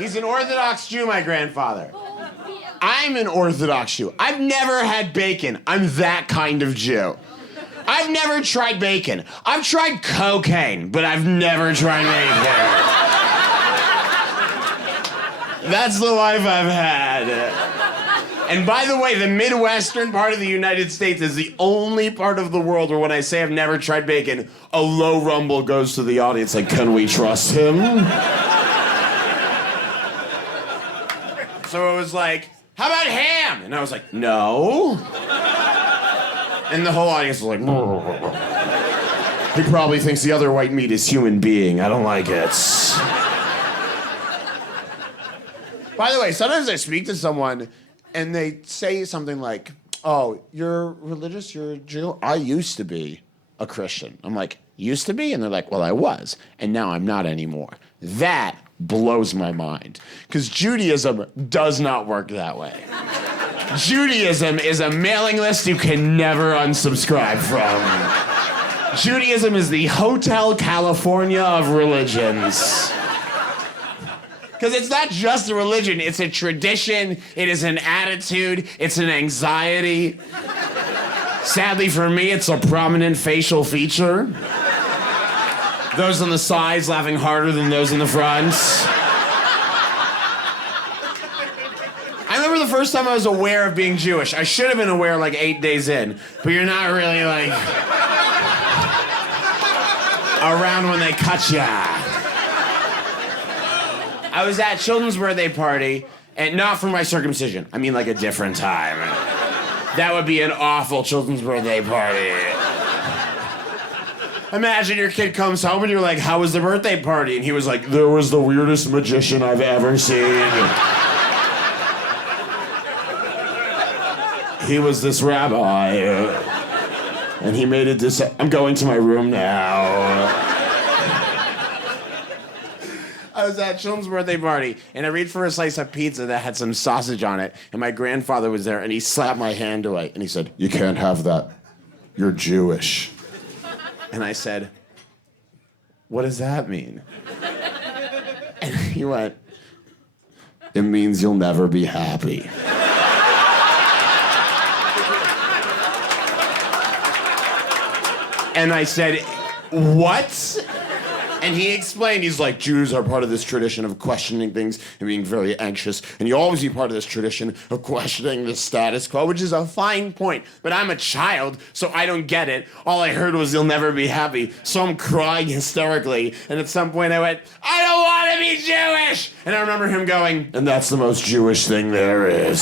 He's an Orthodox Jew, my grandfather. I'm an Orthodox Jew. I've never had bacon. I'm that kind of Jew. I've never tried bacon. I've tried cocaine, but I've never tried bacon. That's the life I've had. And by the way, the Midwestern part of the United States is the only part of the world where when I say I've never tried bacon, a low rumble goes to the audience like, can we trust him? So it was like, how about ham? And I was like, no. And the whole audience was like, he probably thinks the other white meat is human being. I don't like it. By the way, sometimes I speak to someone and they say something like, oh, you're religious, you're a Jew? I used to be a Christian. I'm like, used to be? And they're like, well, I was, and now I'm not anymore. That blows my mind. Because Judaism does not work that way. Judaism is a mailing list you can never unsubscribe from. Judaism is the Hotel California of religions. Because it's not just a religion, it's a tradition, it is an attitude, it's an anxiety. Sadly for me, it's a prominent facial feature. Those on the sides laughing harder than those in the front. I remember the first time I was aware of being Jewish. I should have been aware like 8 days in, but you're not really like around when they cut ya. I was at children's birthday party, and not for my circumcision. I mean like a different time. That would be an awful children's birthday party. Imagine your kid comes home and you're like, how was the birthday party? And he was like, there was the weirdest magician I've ever seen. He was this rabbi, and he made it I'm going to my room now. I was at children's birthday party, and I reached for a slice of pizza that had some sausage on it, and my grandfather was there, and he slapped my hand away, and he said, you can't have that. You're Jewish. And I said, what does that mean? And he went, it means you'll never be happy. And I said, what? And he explained, he's like, Jews are part of this tradition of questioning things and being very anxious. And you always be part of this tradition of questioning the status quo, which is a fine point. But I'm a child, so I don't get it. All I heard was, you'll never be happy. So I'm crying hysterically. And at some point I went, I don't want to be Jewish! And I remember him going, and that's the most Jewish thing there is.